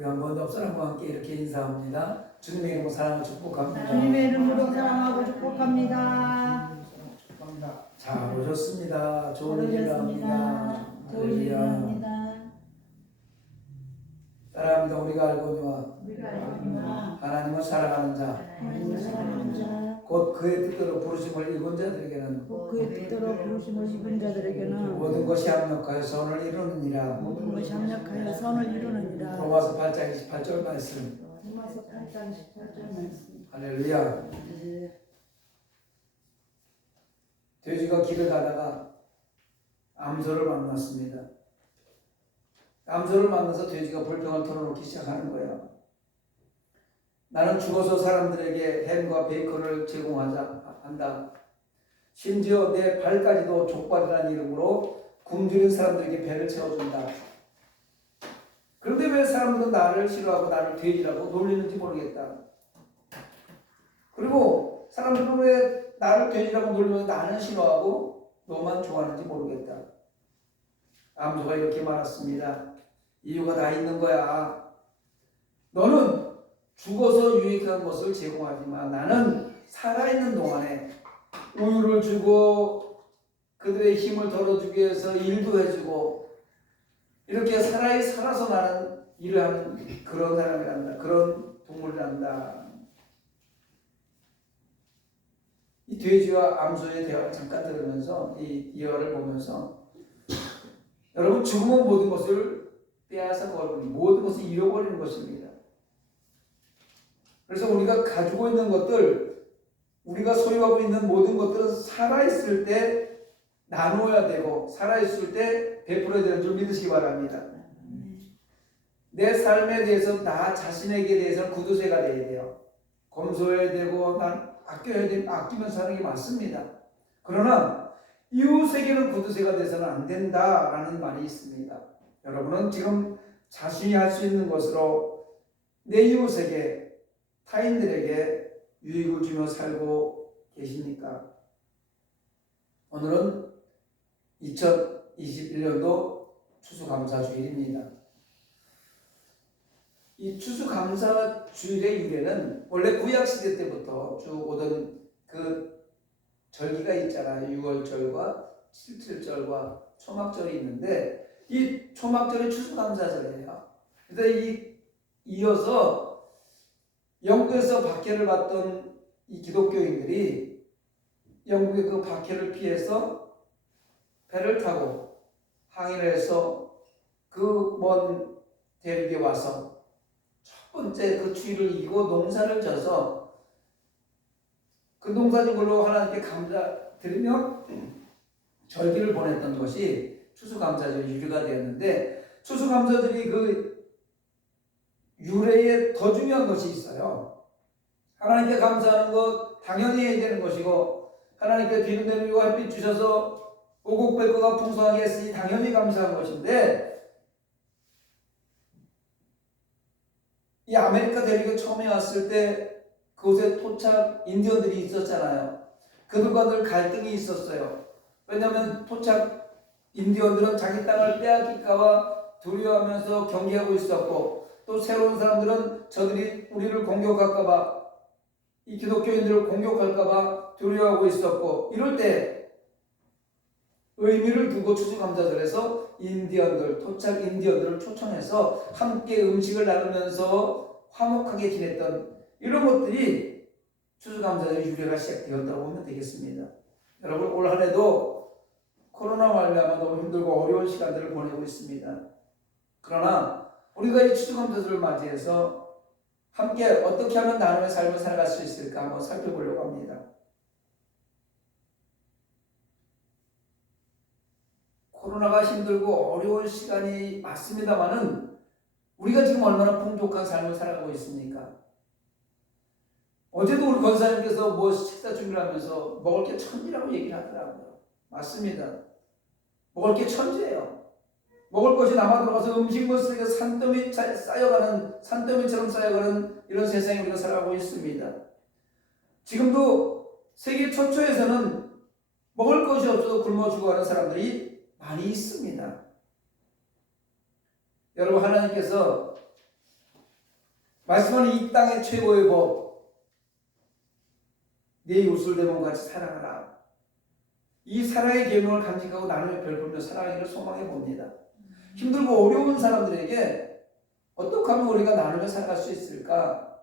우리 한번 옆 사람과 함께 이렇게 인사합니다. 주님의 이름으로 사랑하고 축복합니다. 주님의 이름으로 사랑하고 축복합니다. 자, 오셨습니다. 좋은 일을 합니다. 할렐루야. 사랑합니다. 우리가 알거니와 하나님을 사랑하는 자, 곧 그의 뜻대로 부르심을 입은 자들에게는 그의 뜻대로 부르심을 입은 자들에게는 모든 것이 합력하여 선을 이루느니라. 모든 것이 합력하여 선을 이루느니라. 로마서 8장 28절 말씀. 로마서 8장 18절 말씀. 할렐루야. 돼지가 길을 가다가 암소를 만났습니다. 암소를 만나서 돼지가 불평을 털어놓기 시작하는 거예요. 나는 죽어서 사람들에게 햄과 베이컨을 제공하자 한다. 심지어 내 발까지도 족발이라는 이름으로 굶주린 사람들에게 배를 채워준다. 그런데 왜 사람들은 나를 싫어하고 나를 돼지라고 놀리는지 모르겠다. 그리고 사람들은 왜 나를 돼지라고 놀리면서 나는 싫어하고 너만 좋아하는지 모르겠다. 암소가 이렇게 말했습니다. 이유가 다 있는 거야. 너는 죽어서 유익한 것을 제공하지만 나는 살아있는 동안에 우유를 주고 그들의 힘을 덜어주기 위해서 일도 해주고 이렇게 살아서 나는 일을 하는 그런 사람이란다. 그런 동물이란다. 이 돼지와 암소의 대화를 잠깐 들으면서 이 예화를 보면서 여러분, 죽음은 모든 것을 빼앗아 버리는, 모든 것을 잃어버리는 것입니다. 그래서 우리가 가지고 있는 것들, 우리가 소유하고 있는 모든 것들은 살아있을 때 나누어야 되고 살아있을 때 베풀어야 되는 줄 믿으시기 바랍니다. 내 삶에 대해서 나 자신에게 대해서는 구두쇠가 되어야 돼요. 검소해야 되고 난 아껴야 되고 아끼면서 사는 게 맞습니다. 그러나 이웃에게는 구두쇠가 돼서는 안 된다라는 말이 있습니다. 여러분은 지금 자신이 할 수 있는 것으로 내 이웃에게 타인들에게 유익을 주며 살고 계십니까? 오늘은 2021년도 추수감사주일입니다. 이 추수감사주일의 유래는 원래 구약시대 때부터 쭉 오던 그 절기가 있잖아요. 6월절과 7.7절과 초막절이 있는데 이 초막절이 추수감사절이에요. 그래서 이어서 영국에서 박해를 받던 이 기독교인들이 영국의 그 박해를 피해서 배를 타고 항해를 해서 그 먼 대륙에 와서 첫 번째 그 추위를 이기고 농사를 져서 그 농사진 걸로 하나님께 감사드리며 절기를 보냈던 것이 추수감사절이 유래가 되었는데, 추수감사절이 그 유래에 더 중요한 것이 있어요. 하나님께 감사하는 것 당연히 해야 되는 것이고, 하나님께 비를 내리고 햇빛 주셔서 오곡백과가 풍성하게 했으니 당연히 감사한 것인데, 이 아메리카 대륙에 처음에 왔을 때 그곳에 토착 인디언들이 있었잖아요. 그들과 늘 갈등이 있었어요. 왜냐하면 토착 인디언들은 자기 땅을 빼앗길까봐 두려워하면서 경계하고 있었고, 또 새로운 사람들은 저들이 우리를 공격할까봐, 이 기독교인들을 공격할까봐 두려워하고 있었고, 이럴 때 의미를 두고 추수감사절에서 인디언들, 토착 인디언들을 초청해서 함께 음식을 나누면서 화목하게 지냈던 이런 것들이 추수감사절 유래가 시작되었다고 보면 되겠습니다. 여러분, 올 한 해도 코로나 말미암아 너무 힘들고 어려운 시간들을 보내고 있습니다. 그러나 우리가 이 추수감사절을 맞이해서 함께 어떻게 하면 나눔의 삶을 살아갈 수 있을까 한번 살펴보려고 합니다. 코로나가 힘들고 어려운 시간이 맞습니다만은 우리가 지금 얼마나 풍족한 삶을 살아가고 있습니까? 어제도 우리 권사님께서 뭐 식사 준비를 하면서 먹을 게 천지라고 얘기를 하더라고요. 맞습니다. 먹을 게 천지예요. 먹을 것이 남아 들어가서 음식물 쓰레기가 산더미처럼 쌓여가는 이런 세상에 우리가 살아가고 있습니다. 지금도 세계 초초에서는 먹을 것이 없어서 굶어 죽어가는 사람들이 많이 있습니다. 여러분, 하나님께서 말씀하는 이 땅의 최고의 법, 내 이웃을 내 몸같이 사랑하라. 이 사랑의 계명을 간직하고 나누며 별풀며 살아가기를 소망해 봅니다. 힘들고 어려운 사람들에게 어떻게 하면 우리가 나누며 살아갈 수 있을까?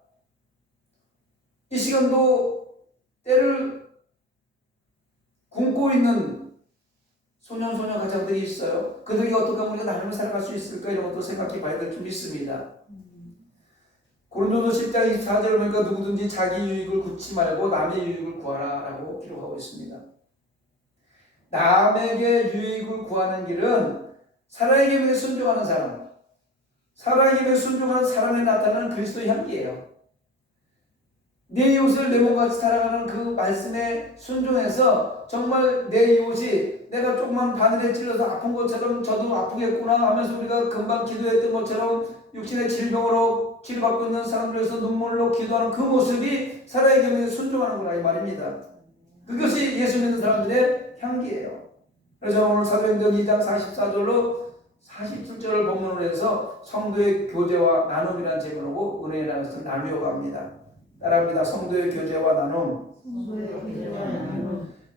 이 시간도 때를 굶고 있는 소년소녀 가정들이 있어요. 그들에게 어떻게 하면 우리가 나누며 살아갈 수 있을까? 이런 것도 생각해 봐야 될 줄 믿습니다. 고린도서 10장 24절을 보니까 누구든지 자기 유익을 굽지 말고 남의 유익을 구하라 라고 기록하고 있습니다. 남에게 유익을 구하는 길은 사랑의 계명에 순종하는 사람, 사랑의 계명에 순종하는 사람에 나타나는 그리스도의 향기예요. 내 이웃을 내 몸같이 사랑하는 그 말씀에 순종해서 정말 내 이웃이 내가 조그만 바늘에 찔러서 아픈 것처럼 저도 아프겠구나 하면서 우리가 금방 기도했던 것처럼 육신의 질병으로 치료받고 있는 사람들에서 눈물로 기도하는 그 모습이 사랑의 계명에 순종하는구나 이 말입니다. 그것이 예수 믿는 사람들의 향기예요. 그래서 오늘 사도행전 2장 44절로 47절을 본문으로 해서 성도의 교제와 나눔이라는 제목으로 은혜의 나눔을 나누어 갑니다. 따라합니다. 성도의 교제와 나눔.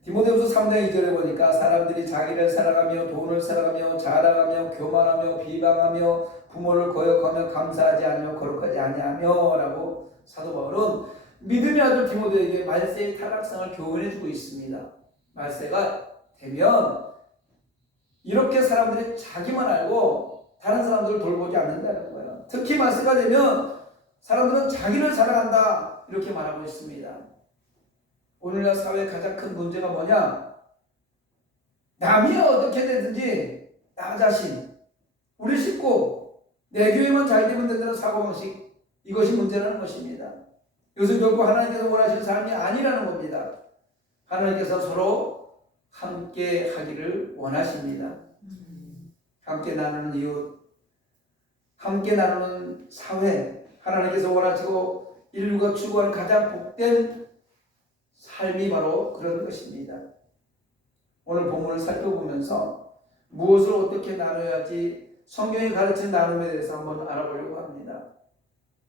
디모데후서 3장 2절에 보니까 사람들이 자기를 사랑하며 돈을 사랑하며 자랑하며 교만하며 비방하며 부모를 거역하며 감사하지 않으며 거룩하지 아니하며 라고 사도 바울은 믿음의 아들 디모데에게 말세의 타락상을 교훈해 주고 있습니다. 말세가 되면 이렇게 사람들이 자기만 알고 다른 사람들을 돌보지 않는다는 거예요. 특히 말세가 되면 사람들은 자기를 사랑한다 이렇게 말하고 있습니다. 오늘날 사회의 가장 큰 문제가 뭐냐? 남이 어떻게 되든지 나 자신, 우리 식구, 내 교회만 잘 되면 된다는 사고방식, 이것이 문제라는 것입니다. 이것은 결국 하나님께서 원하시는 삶이 아니라는 겁니다. 하나님께서 서로 함께 하기를 원하십니다. 함께 나누는 이웃, 함께 나누는 사회, 하나님께서 원하시고 인류가 추구하는 가장 복된 삶이 바로 그런 것입니다. 오늘 본문을 살펴보면서 무엇을 어떻게 나눠야지 성경이 가르치는 나눔에 대해서 한번 알아보려고 합니다.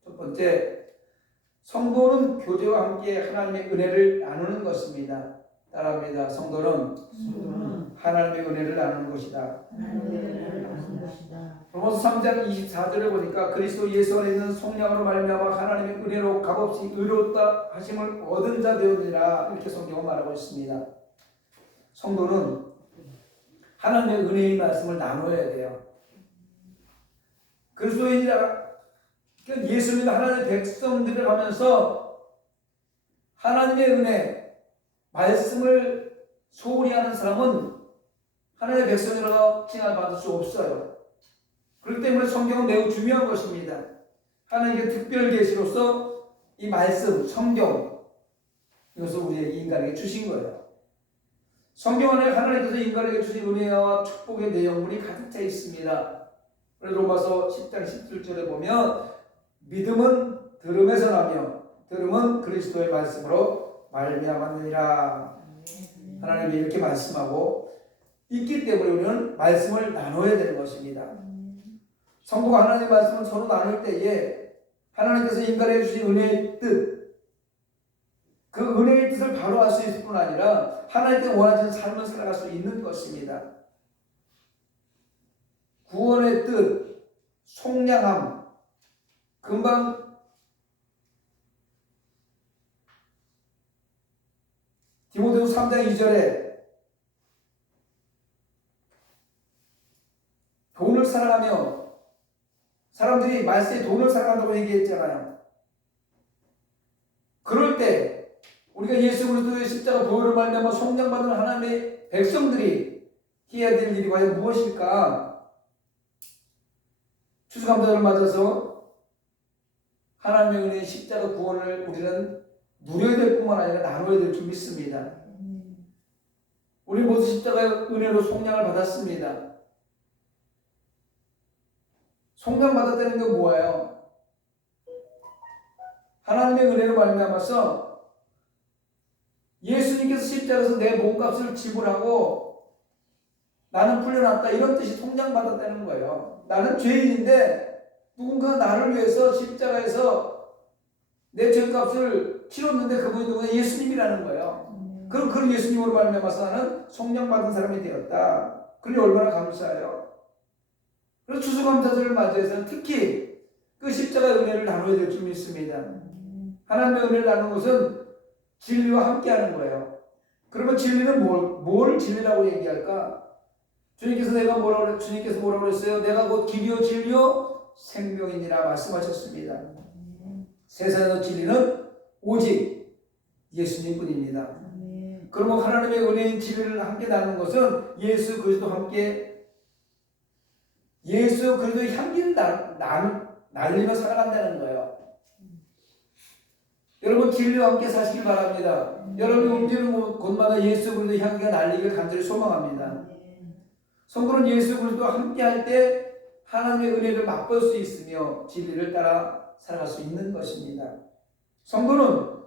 첫 번째, 성도는 교제와 함께 하나님의 은혜를 나누는 것입니다. 따라합니다. 성도는 하나님의 은혜를 나누는 것이다. 로마서 3장 24절을 보니까 그리스도 예수 안에 있는 속량으로 말미암아 하나님의 은혜로 값없이 의롭다 하심을 얻은 자 되었느니라 이렇게 성경은 말하고 있습니다. 성도는 하나님의 은혜의 말씀을 나눠야 돼요. 그리스도인이라 예수 믿는 하나님의 백성들을 하면서 하나님의 은혜 말씀을 소홀히 하는 사람은 하나님의 백성이라고 칭함받을 수 없어요. 그렇기 때문에 성경은 매우 중요한 것입니다. 하나님께 특별 계시로서 이 말씀, 성경 이것을 우리에게 인간에게 주신 거예요. 성경 안에 하나님께서 인간에게 주신 은혜와 축복의 내용물이 가득 차 있습니다. 그래서 로마서 10장 17절에 보면 믿음은 들음에서 나며 들음은 그리스도의 말씀으로 말미암았느니라. 하나님이 이렇게 말씀하고 있기 때문에 우리는 말씀을 나눠야 되는 것입니다. 성도가 하나님의 말씀을 서로 나눌 때에 하나님께서 인간에게 주신 은혜의 뜻, 그 은혜의 뜻을 바로 알 수 있을 뿐 아니라 하나님께 원하시는 삶을 살아갈 수 있는 것입니다. 구원의 뜻, 속량함, 금방 디모데후서 3장 2절에 돈을 사랑하며 사람들이 말세에 돈을 사랑한다고 얘기했잖아요. 그럴 때 우리가 예수 그리스도의 십자가 보혈을 말미암아 속량받은 하나님의 백성들이 해야 될 일이 과연 무엇일까? 추수감사절을 맞아서 하나님의 은혜의 십자가 구원을 우리는 누려야 될 뿐만 아니라 나눠야 될 줄 믿습니다. 우리 모두 십자가의 은혜로 속량을 받았습니다. 속량받았다는 게 뭐예요? 하나님의 은혜로 말미암아서 예수님께서 십자가에서 내 몸값을 지불하고 나는 풀려났다 이런 뜻이 속량받았다는 거예요. 나는 죄인인데 누군가 나를 위해서 십자가에서 내 죄값을 치렀는데 그분이 누구냐? 예수님이라는 거예요. 그럼 그 예수님으로 말미암아서 나는 성령 받은 사람이 되었다. 그러니 얼마나 감사해요. 그래서 추수감사절을 맞이해서는 특히 그 십자가의 은혜를 나눠야 될 줄 믿습니다. 하나님의 은혜를 나누는 것은 진리와 함께하는 거예요. 그러면 진리는 뭘 진리라고 얘기할까? 주님께서 뭐라고 그랬어요? 내가 곧 길이요 진리요 생명이니라 말씀하셨습니다. 세상의 진리는 오직 예수님뿐입니다. 그러면 하나님의 은혜인 진리를 함께 나누는 것은 예수 그리스도와 함께 예수 그리스도의 향기를 날리며 살아간다는 거예요. 여러분 진리와 함께 사시길 바랍니다. 여러분이 움직이는 곳마다 예수 그리스도의 향기가 날리길 간절히 소망합니다. 성도는 예수 그리스도와 함께 할 때 하나님의 은혜를 맛볼 수 있으며 진리를 따라 살아갈 수 있는 것입니다. 성도는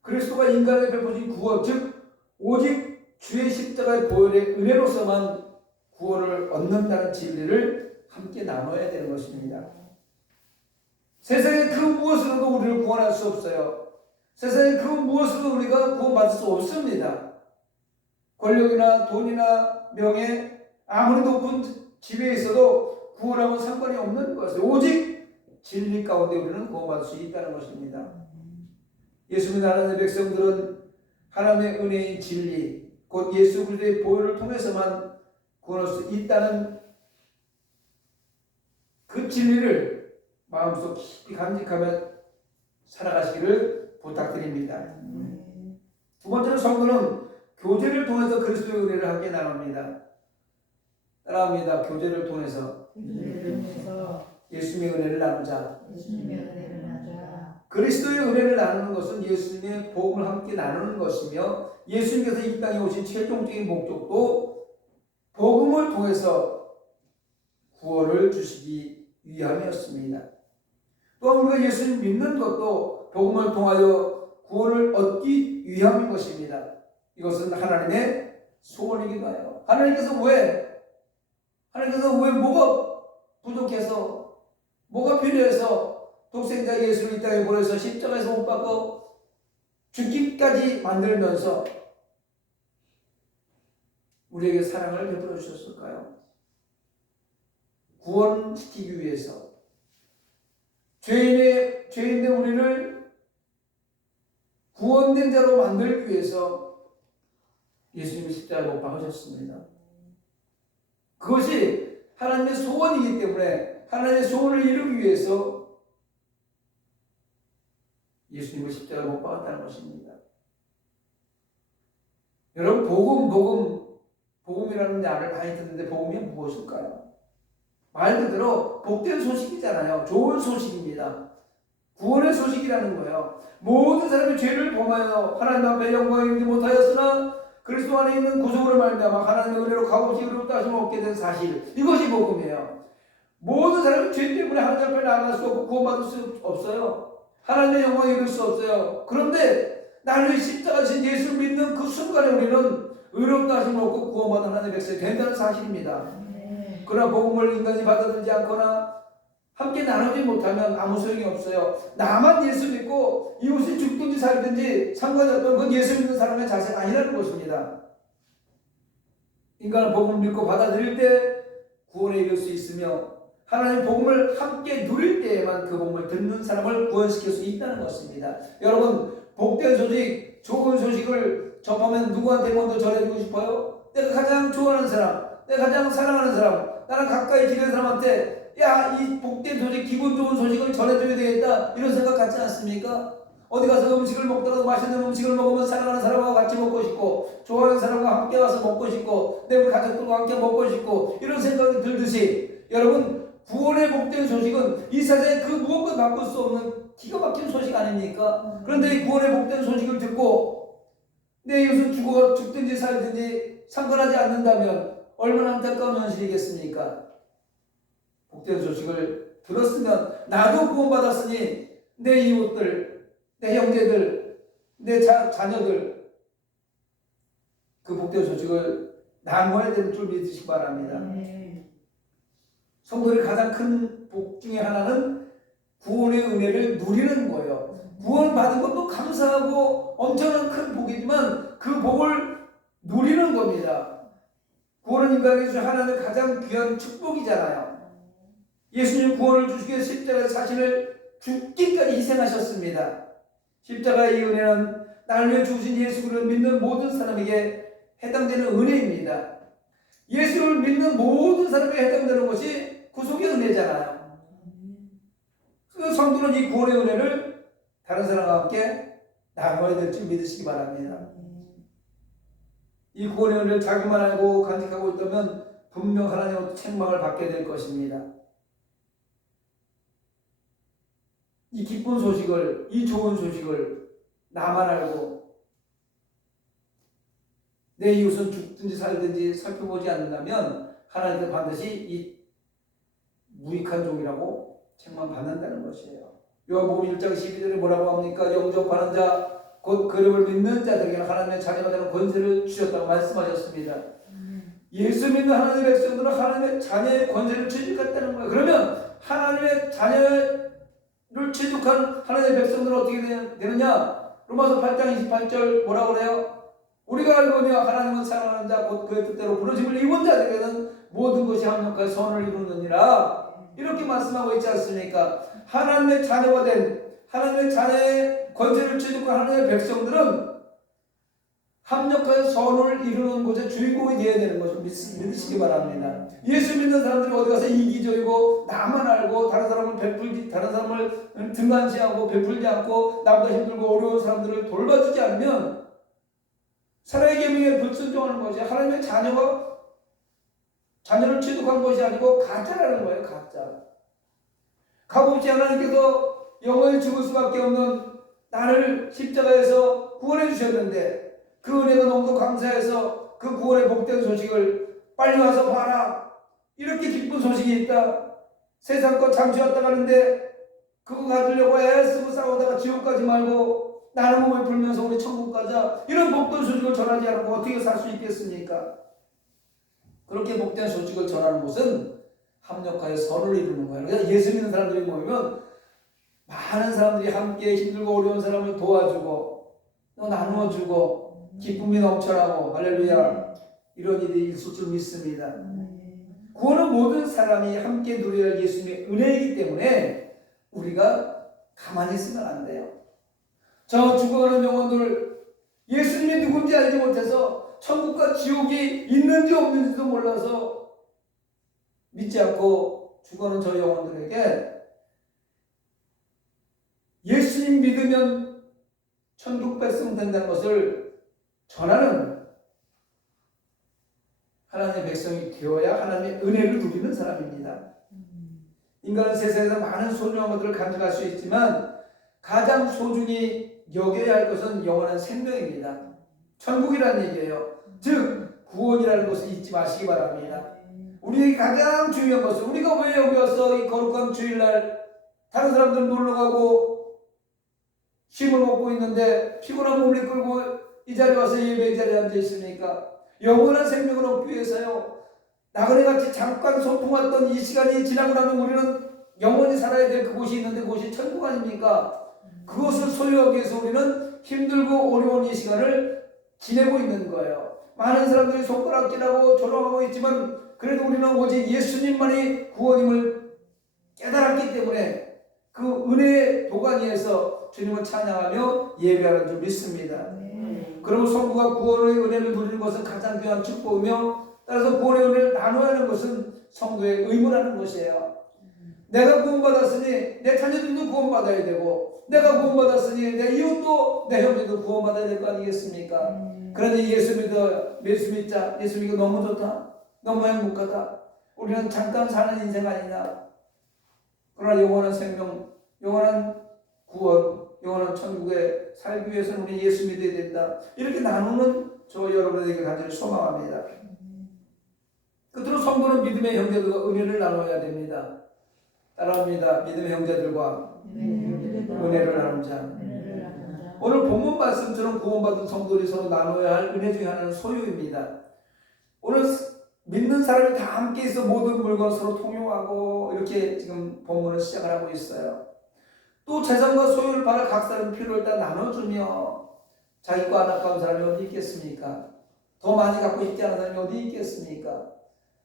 그리스도가 인간에게 베푸신 구원, 즉 오직 주의 십자가의 보혈의 은혜로서만 구원을 얻는다는 진리를 함께 나눠야 되는 것입니다. 세상의 그 무엇으로도 우리를 구원할 수 없어요. 세상의 그 무엇으로도 우리가 구원받을 수 없습니다. 권력이나 돈이나 명예, 아무리 높은 지위에 있어도 구원하고는 상관이 없는 것이에요. 오직 진리 가운데 우리는 구원받을 수 있다는 것입니다. 예수 믿는 하나님의 백성들은 하나님의 은혜인 진리, 곧 예수 그리스도의 보혈을 통해서만 구원할 수 있다는 그 진리를 마음속 깊이 간직하며 살아가시기를 부탁드립니다. 두 번째로 성도는 교제를 통해서 그리스도의 은혜를 함께 나눕니다. 따라합니다. 교제를 통해서 예수님의 은혜를 나누자. 그리스도의 은혜를 나누는 것은 예수님의 복음을 함께 나누는 것이며 예수님께서 이 땅에 오신 최종적인 목적도 복음을 통해서 구원을 주시기 위함이었습니다. 또한 우리가 예수님 믿는 것도 복음을 통하여 구원을 얻기 위함인 것입니다. 이것은 하나님의 소원이기도 해요. 하나님께서 왜 뭐가 부족해서 뭐가 필요해서 독생자 예수를 이 땅에 보내서 십자가에서 못 박고 죽기까지 만들면서 우리에게 사랑을 베풀어 주셨을까요? 구원시키기 위해서 죄인된 우리를 구원된 자로 만들기 위해서 예수님이 십자가에 못 박으셨습니다. 그것이 하나님의 소원이기 때문에 하나님의 소원을 이루기 위해서 예수님을 십자가에 못 박았다는 것입니다. 여러분 복음이라는 말을 많이 듣는데 복음이 무엇일까요? 말 그대로 복된 소식이잖아요. 좋은 소식입니다. 구원의 소식이라는 거예요. 모든 사람이 죄를 범하여 하나님 앞에 영광을 이루지 못하였으나 그리스도 안에 있는 구속으로 말미암아 하나님의 은혜로 값없이 의롭다 하심을 얻게 된 사실, 이것이 복음이에요. 모든 사람이 죄 때문에 하나님 앞에 나아갈 수 없고 구원받을 수 없어요. 하나님의 영광을 이룰 수 없어요. 그런데 나를 십자가 진 예수를 믿는 그 순간에 우리는 의롭다 하심을 얻고 구원받은 하나님의 백성이 된다는 사실입니다. 그러나 복음을 인간이 받아들이지 않거나 함께 나누지 못하면 아무 소용이 없어요. 나만 예수 믿고 이웃이 죽든지 살든지 상관이 없던 건 예수 믿는 사람의 자세가 아니라는 것입니다. 인간은 복음을 믿고 받아들일 때 구원에 이를 수 있으며 하나님의 복음을 함께 누릴 때에만 그 복음을 듣는 사람을 구원시킬 수 있다는 것입니다. 여러분, 복된 소식, 좋은 소식을 접하면 누구한테 먼저 전해주고 싶어요? 내가 가장 좋아하는 사람, 내가 가장 사랑하는 사람, 나랑 가까이 지내는 사람한테 야, 이 복된 소식, 기분 좋은 소식을 전해줘야 되겠다, 이런 생각 갖지 않습니까? 어디 가서 음식을 먹더라도 맛있는 음식을 먹으면 사랑하는 사람하고 같이 먹고 싶고 좋아하는 사람과 함께 와서 먹고 싶고 내 가족들과 함께 먹고 싶고 이런 생각이 들듯이 여러분, 구원의 복된 소식은 이 세상에 그 무엇과 바꿀 수 없는 기가 막힌 소식 아닙니까? 그런데 이 구원의 복된 소식을 듣고 내 이웃은 죽든지 살든지 상관하지 않는다면 얼마나 안타까운 현실이겠습니까? 복된 소식을 들었으면 나도 구원받았으니 내 이웃들, 내 형제들, 내 자녀들 그 복된 소식을 나눠야 될 줄 믿으시기 바랍니다. 성도들의 가장 큰 복 중에 하나는 구원의 은혜를 누리는 거예요. 구원 받은 것도 감사하고 엄청난 큰 복이지만 그 복을 누리는 겁니다. 구원은 인간에게 주신 하나님의 가장 귀한 축복이잖아요. 예수님 구원을 주시기 위해 십자가의 자신을 죽기까지 희생하셨습니다. 십자가의 이 은혜는 나를 위해 주신 예수 그리스도를 믿는 모든 사람에게 해당되는 은혜입니다. 예수를 믿는 모든 사람에게 해당되는 것이 구속의 은혜잖아요. 그 성도는 이 구원의 은혜를 다른 사람과 함께 나눠야 될 줄 믿으시기 바랍니다. 이 구원의 은혜를 자기만 알고 간직하고 있다면 분명 하나님의 책망을 받게 될 것입니다. 이 기쁜 소식을, 이 좋은 소식을 나만 알고 내 이웃은 죽든지 살든지 살펴보지 않는다면 하나님께서 반드시 이 무익한 종이라고 책망받는다는 것이에요. 요한복음 1장 12절에 뭐라고 합니까? 영접하는 자 곧 그름을 믿는 자들에게는 하나님의 자녀가 되는 권세를 주셨다고 말씀하셨습니다. 예수 믿는 하나님의 백성들은 하나님의 자녀의 권세를 취득했다는 거예요. 그러면 하나님의 자녀를 취득한 하나님의 백성들은 어떻게 되느냐? 로마서 8장 28절 뭐라고 그래요? 우리가 알거니와 하나님은 사랑하는 자 곧 그의 뜻대로 부르심을 입은 자들에게는 모든 것이 합력하여 선을 이루느니라. 이렇게 말씀하고 있지 않습니까? 하나님의 자녀가 된 하나님의 자녀의 권세를 취득한 하나님의 백성들은 합력하여 선을 이루는 곳의 주인공이 되어야 되는 것을 믿으시기 바랍니다. 예수 믿는 사람들이 어디 가서 이기적이고 나만 알고 다른 사람을 등한시하고 베풀지 않고 나보다 힘들고 어려운 사람들을 돌봐주지 않으면 사랑의 계명에 불순종하는 것이 하나님의 자녀를 취득한 것이 아니고 가짜라는 거예요. 가짜. 값없이 하나님께서 영원히 죽을 수밖에 없는 나를 십자가에서 구원해 주셨는데 그 은혜가 너무도 감사해서 그 구원의 복된 소식을 빨리 와서 봐라. 이렇게 기쁜 소식이 있다. 세상 것 잠시 왔다 가는데 그거 가지려고 애쓰고 싸우다가 지옥 가지 말고 나는 몸을 풀면서 우리 천국 가자. 이런 복된 소식을 전하지 않고 어떻게 살 수 있겠습니까? 그렇게 복된 소식을 전하는 것은 합력하여 선을 이루는 거예요. 그래서 예수 믿는 사람들이 모이면 많은 사람들이 함께 힘들고 어려운 사람을 도와주고 또 나누어주고 기쁨이 넘쳐나고 할렐루야 이런 일이 있을 줄 믿습니다. 구원은 모든 사람이 함께 누려야 할 예수님의 은혜이기 때문에 우리가 가만히 있으면 안 돼요. 저 죽어가는 영혼들 예수님이 누군지 알지 못해서 천국과 지옥이 있는지 없는지도 몰라서 믿지 않고 죽어가는 저 영혼들에게 예수님 믿으면 천국 백성 된다는 것을 전하는 하나님의 백성이 되어야 하나님의 은혜를 누리는 사람입니다. 인간은 세상에서 많은 소중한 것들을 간직할 수 있지만 가장 소중히 여겨야 할 것은 영원한 생명입니다. 천국이라는 얘기예요. 즉 구원이라는 것을 잊지 마시기 바랍니다. 우리에게 가장 중요한 것은 우리가 왜 여기 와서 이 거룩한 주일날 다른 사람들 놀러가고 쉼을 먹고 있는데 피곤한 몸을 이끌고 이 자리에 와서 예배 자리에 앉아 있습니까? 영원한 생명을 얻기 위해서요. 나그네같이 잠깐 소풍 왔던 이 시간이 지나고 나면 우리는 영원히 살아야 될 그곳이 있는데 그곳이 천국 아닙니까? 그것을 소유하기 위해서 우리는 힘들고 어려운 이 시간을 지내고 있는 거예요. 많은 사람들이 손가락질하고 조롱하고 있지만 그래도 우리는 오직 예수님만이 구원임을 깨달았기 때문에 그 은혜의 도가니에서 주님을 찬양하며 예배하는 줄 믿습니다. 그러면 성부가 구원의 은혜를 누리는 것은 가장 귀한 축복이며 따라서 구원의 은혜를 나눠야 하는 것은 성도의 의무라는 것이에요. 내가 구원받았으니 내 자녀들도 구원받아야 되고 내가 구원받았으니 내 이웃도 내 형제도 구원받아야 될 거 아니겠습니까? 그런데 예수 믿자. 예수 믿고 너무 좋다. 너무 행복하다. 우리는 잠깐 사는 인생 아니냐. 그러나 영원한 생명, 영원한 구원, 영원한 천국에 살기 위해서는 우리 예수 믿어야 된다. 이렇게 나누는 저 여러분에게 간절히 소망합니다. 끝으로 성도는 믿음의 형제들과 은혜를 나눠야 됩니다. 따라합니다. 믿음의 형제들과 은혜를 나누자. 오늘 본문 말씀처럼 구원받은 성도들이 서로 나눠야 할 은혜 중에 하나는 소유입니다. 오늘 믿는 사람이 다 함께 있어 모든 물건 서로 통용하고 이렇게 지금 본문을 시작을 하고 있어요. 또 재산과 소유를 팔아 각 사람 필요를 다 나눠주며 자기 거 안 아까운 사람이 어디 있겠습니까? 더 많이 갖고 싶지 않은 사람이 어디 있겠습니까?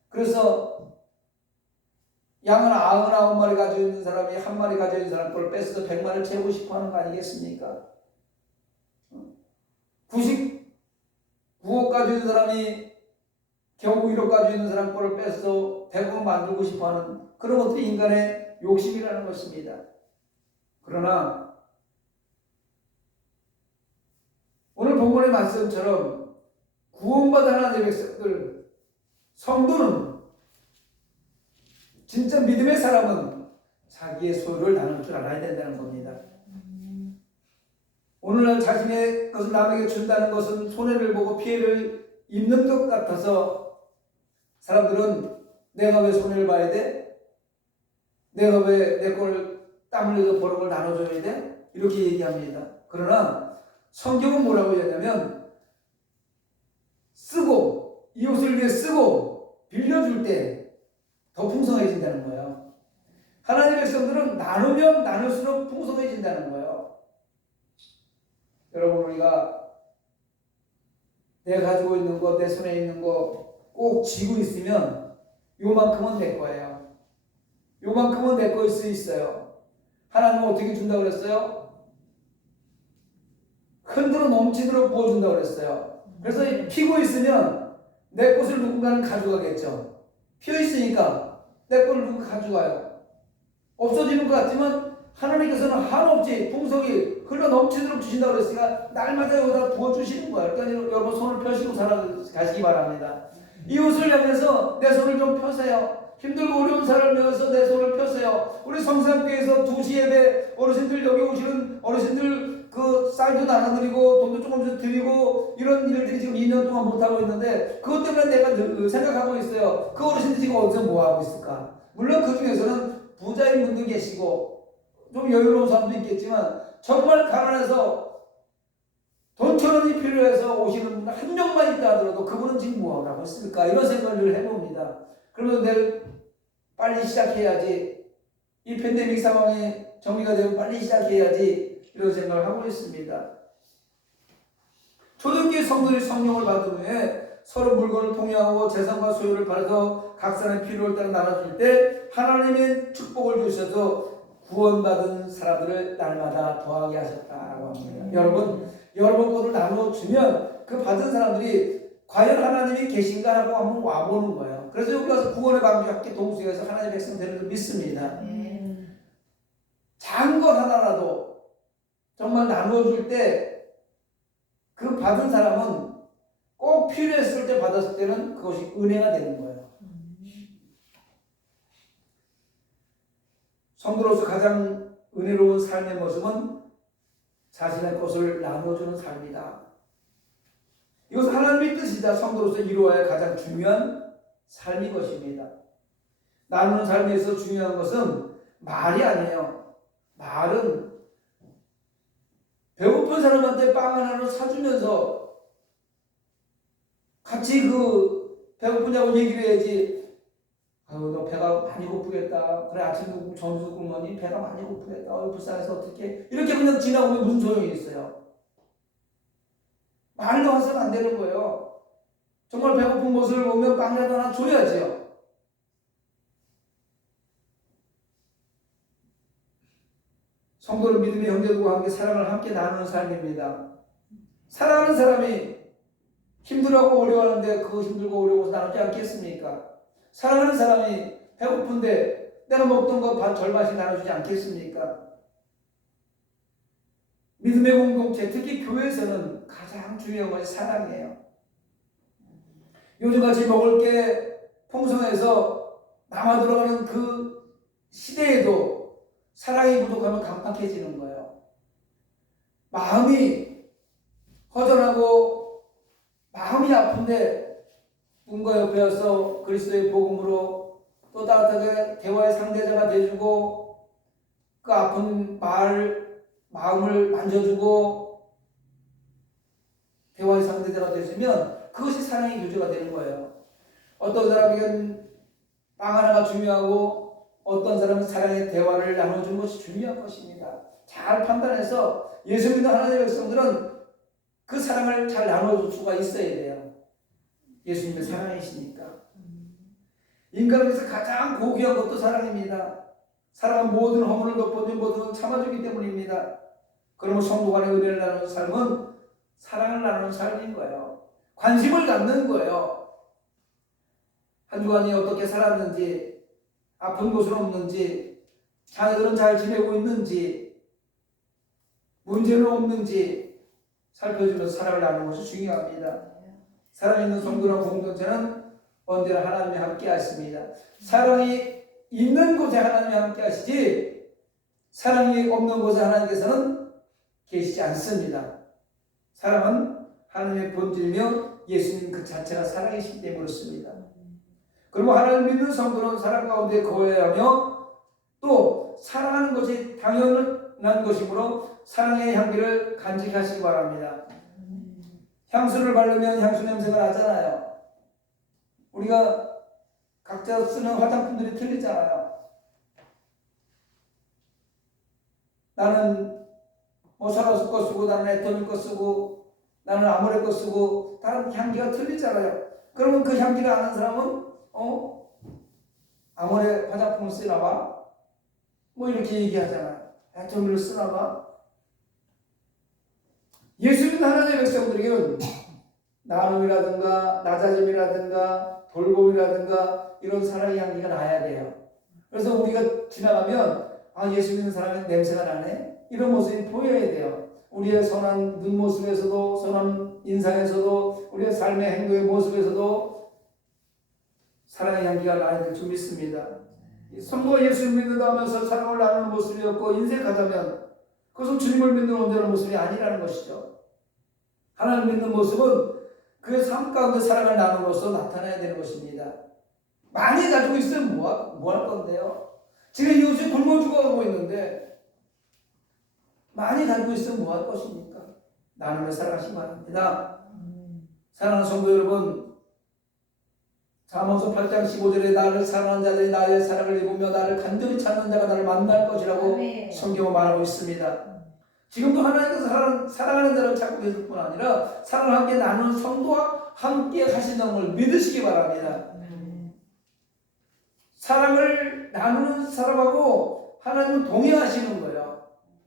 그래서 양을 99마리 가지고 있는 사람이 한 마리 가지고 있는 사람 걸 뺏어서 100마리를 채우고 싶어 하는 거 아니겠습니까? 99억 가지고 있는 사람이 겨우 1억 가지고 있는 사람 거를 뺏어서 100억 만들고 싶어 하는 그런 것들이 인간의 욕심이라는 것입니다. 그러나 오늘 본문의 말씀처럼 구원받은 하나님의 백성들, 성도는 진짜 믿음의 사람은 자기의 소유를 나눌 줄 알아야 된다는 겁니다. 오늘날 자신의 것을 남에게 준다는 것은 손해를 보고 피해를 입는 것 같아서 사람들은 내가 왜 손해를 봐야 돼? 내가 왜 내 걸 땀 흘려서 버는 걸 나눠줘야 돼? 이렇게 얘기합니다. 그러나 성경은 뭐라고 얘기하냐면 쓰고 이웃을 위해 쓰고 빌려줄 때 더 풍성해진다는 거예요. 하나님의 백성들은 나누면 나눌수록 풍성해진다는 거예요. 여러분 우리가 내가 가지고 있는 거, 내 손에 있는 거 꼭 쥐고 있으면 요만큼은 내 거예요. 요만큼은 내 거일 수 있어요. 하나님은 어떻게 준다고 그랬어요? 흔들어 넘치도록 부어준다고 그랬어요. 그래서 피고 있으면 내 것을 누군가는 가져가겠죠. 피어 있으니까 내 걸 누가 가져가요. 없어지는 것 같지만 하나님께서는 한없이 풍성이 흘러 넘치도록 주신다고 그랬으니까 날마다 여기다 부어주시는 거예요. 그러니까 여러분 손을 펴시고 살아가시기 바랍니다. 이웃을 향해서 내 손을 좀 펴세요. 힘들고 어려운 사람을 위해서 내 손을 펴세요. 우리 성산교회에서 2시 예배 어르신들 여기 오시는 어르신들 그 쌀도 나눠드리고 돈도 조금씩 드리고 이런 일들이 지금 2년 동안 못하고 있는데 그것 때문에 내가 늘 생각하고 있어요. 그 어르신들 지금 어디서 뭐하고 있을까? 물론 그 중에서는 부자인 분도 계시고 좀 여유로운 사람도 있겠지만 정말 가난해서 돈 1,000원이 필요해서 오시는 분 한 명만 있다 하더라도 그분은 지금 뭐하고 있을까? 이런 생각을 해봅니다. 그러면서 내일 빨리 시작해야지. 이 팬데믹 상황이 정리가 되면 빨리 시작해야지. 이런 생각을 하고 있습니다. 초대교회 성도들이 성령을 받은 후에 서로 물건을 통용하고 재산과 소유를 팔아서 각 사람의 필요를 따라 나눠줄 때 하나님의 축복을 주셔서 구원받은 사람들을 날마다 더하게 하셨다라고 합니다. 여러분 것을 나눠주면 그 받은 사람들이 과연 하나님이 계신가 하고 한번 와보는 거예요. 그래서 여기 와서 구원의 방주 함께 동수해서 하나님의 백성 되는 줄 믿습니다. 작은 것 하나라도 정말 나눠줄 때 그 받은 사람은 꼭 필요했을 때 받았을 때는 그것이 은혜가 되는 거예요. 성도로서 가장 은혜로운 삶의 모습은 자신의 것을 나눠주는 삶이다. 이것은 하나님의 뜻이자 성도로서 이루어야 가장 중요한 삶인 것입니다. 나누는 삶에서 중요한 것은 말이 아니에요. 말은 배고픈 사람한테 빵 하나를 사주면서 같이 그 배고프냐고 얘기를 해야지. 아유, 너 배가 많이 고프겠다. 그래, 아침도 점심 굶으니 배가 많이 고프겠다. 불쌍해서 어떻게. 이렇게 그냥 지나오면 무슨 소용이 있어요? 말로 해서는 안 되는 거예요. 정말 배고픈 모습을 보면 빵이라도 하나 줘야지요. 성도는 믿음의 형제들과 함께 사랑을 함께 나누는 삶입니다. 사랑하는 사람이 힘들어하고 어려워하는데 그 힘들고 어려워서 나누지 않겠습니까? 사랑하는 사람이 배고픈데 내가 먹던 거 절반씩 나눠주지 않겠습니까? 믿음의 공동체, 특히 교회에서는 가장 중요한 것이 사랑이에요. 요즘같이 먹을 게 풍성해서 남아 돌아가는 그 시대에도 사랑이 부족하면 강팍해지는 거예요. 마음이 허전하고 마음이 아픈데 누군가 옆에 와서 그리스도의 복음으로 또 따뜻하게 대화의 상대자가 돼주고 그 아픈 마음을 만져주고 대화의 상대자가 되시면 그것이 사랑의 교제가 되는 거예요. 어떤 사람에게는 빵 하나가 중요하고 어떤 사람은 사랑의 대화를 나눠주는 것이 중요한 것입니다. 잘 판단해서 예수 믿는 하나님의 백성들은 그 사랑을 잘 나눠줄 수가 있어야 돼요. 예수님의 사랑이시니까. 인간을 위해서 가장 고귀한 것도 사랑입니다. 사랑은 모든 허물을 덮어주고 모든 참아주기 때문입니다. 그러면 성도 간의 은혜를 나누는 삶은 사랑을 나누는 삶인 거예요. 관심을 갖는 거예요. 한 주간이 어떻게 살았는지, 아픈 곳은 없는지, 자녀들은 잘 지내고 있는지, 문제는 없는지 살펴주면서 사랑을 나누는 것이 중요합니다. 사랑있는 성도나 공동체는 언제나 하나님이 함께 하십니다. 사랑이 있는 곳에 하나님이 함께 하시지 사랑이 없는 곳에 하나님께서는 계시지 않습니다. 사랑은 하나님의 본질이며 예수님 그 자체가 사랑이시기 때문에 그렇습니다. 그리고 하나님 믿는 성도는 사랑 가운데 거해야 하며 또 사랑하는 것이 당연한 것이므로 사랑의 향기를 간직하시기 바랍니다. 향수를 바르면 향수 냄새가 나잖아요. 우리가 각자 쓰는 화장품들이 틀리잖아요. 나는 모사라스 거 쓰고 나는 애터미 거 쓰고 나는 아모레 거 쓰고 다른 향기가 틀리잖아요. 그러면 그 향기를 아는 사람은 아모레 화장품을 쓰나 봐? 뭐 이렇게 얘기하잖아요. 애터미를 쓰나 봐? 예수 믿는 하나님의 백성들에게는 나눔이라든가 낮아짐이라든가 돌봄이라든가 이런 사랑의 향기가 나야 돼요. 그래서 우리가 지나가면 예수 믿는 사람의 냄새가 나네? 이런 모습이 보여야 돼요. 우리의 선한 눈모습에서도 선한 인상에서도 우리의 삶의 행동의 모습에서도 사랑의 향기가 나야 될 줄 믿습니다. 성도가 예수를 믿는다 하면서 사랑을 나누는 모습이었고 인색하다면 그것은 주님을 믿는 온전한 모습이 아니라는 것이죠. 하나님 믿는 모습은 그의 삶 가운데 사랑을 나눔으로써 나타나야 되는 것입니다. 많이 가지고 있으면 뭐 할 건데요? 지금 이웃이 굶어 죽어가고 있는데 많이 가지고 있으면 뭐 할 것입니까? 나눔을 사랑하시기 바랍니다. 사랑하는 성도 여러분, 잠언서 8장 15절에 나를 사랑하는 자들이 나의 사랑을 입으며 나를 간절히 찾는 자가 나를 만날 것이라고 성경은 말하고 있습니다. 지금도 하나님께서 사랑하는 자를 찾고 계실 뿐 아니라 사랑을 함께 나누는 성도와 함께 하시는 걸 믿으시기 바랍니다. 사랑을 나누는 사람하고 하나님은 동행하시는 거예요.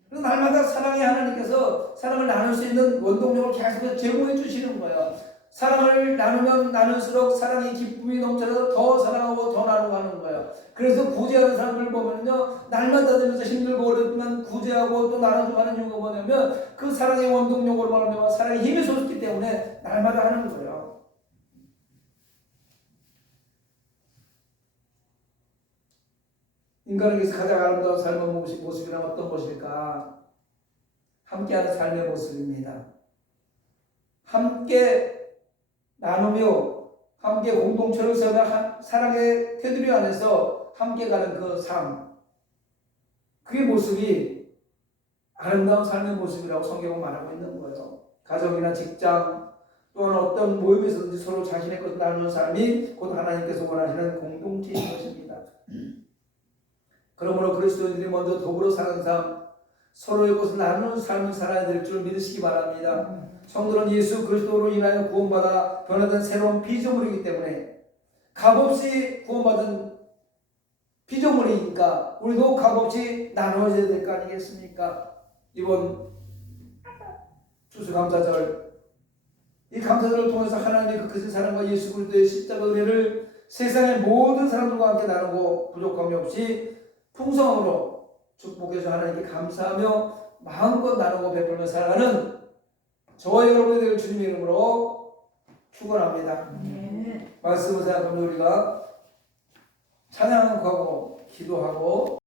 그래서 날마다 사랑의 하나님께서 사랑을 나눌 수 있는 원동력을 계속해서 제공해 주시는 거예요. 사랑을 나누면 나눌수록 사랑의 기쁨이 넘쳐서 더 사랑하고 더 나누고 하는 거예요. 그래서 구제하는 사람들 보면요, 날마다 되면서 힘들고 어렵지만 구제하고 또 나눠주고 하는 이유가 뭐냐면 그 사랑의 원동력으로 말하면 사랑의 힘이 솟기 때문에 날마다 하는 거예요. 인간에게서 가장 아름다운 삶의 모습이란 어떤 것일까? 함께하는 삶의 모습입니다. 함께 나누며 함께 공동체를 세우며 사랑의 테두리 안에서 함께 가는 그 삶, 그의 모습이 아름다운 삶의 모습이라고 성경은 말하고 있는 거예요. 가정이나 직장 또는 어떤 모임에서든지 서로 자신의 것을 나누는 삶이 곧 하나님께서 원하시는 공동체인 것입니다. 그러므로 그리스도인들이 먼저 더불어 사는 삶, 서로의 것을 나누는 삶을 살아야 될 줄 믿으시기 바랍니다. 성도는 예수 그리스도로 인하여 구원받아 변화된 새로운 피조물이기 때문에 값없이 구원받은 피조물이니까 우리도 값없이 나눠져야 될 거 아니겠습니까? 이번 추수감사절, 이 감사절을 통해서 하나님의 그 크신 사랑과 예수 그리스도의 십자가 은혜를 세상의 모든 사람들과 함께 나누고 부족함이 없이 풍성함으로 축복해서 하나님께 감사하며 마음껏 나누고 베풀며 살아가는 저와 여러분이 될 주님의 이름으로 축원합니다. 말씀을 생각하면 우리가 찬양하고 기도하고